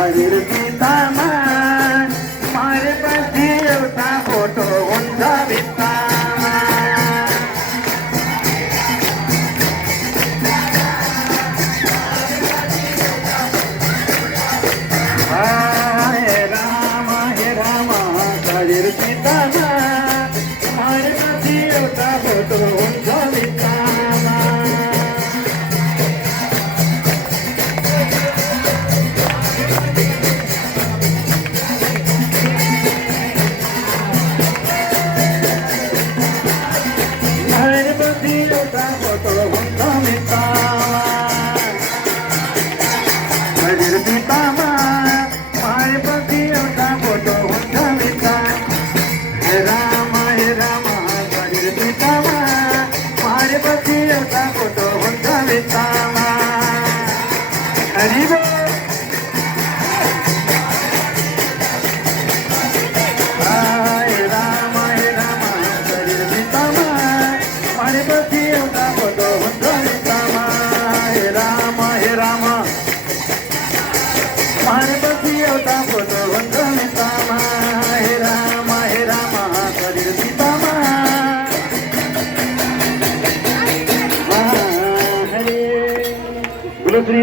शरीर भित्तामा मारेपछि एउटा फोटो हुन्छ भित्तामा। हे राम शरीर भित्तामा मारेपछि एउटा फोटो हुन्छ भित्तामा। शरीर भित्तामा मारेपछि एउटा फोटो हुन्छ भित्तामा। हे राम शरीर भित्तामा मारेपछि एउटा फोटो हुन्छ भित्तामा। हरि बोल। हे राम शरीर भित्तामा मारेपछि एउटा फोटो हुन्छ भित्तामा। हे राम मारेपछि एउटा फोटो हुन्छ भित्तामा। हे राम शरीर भित्तामा। हरे बोलो श्री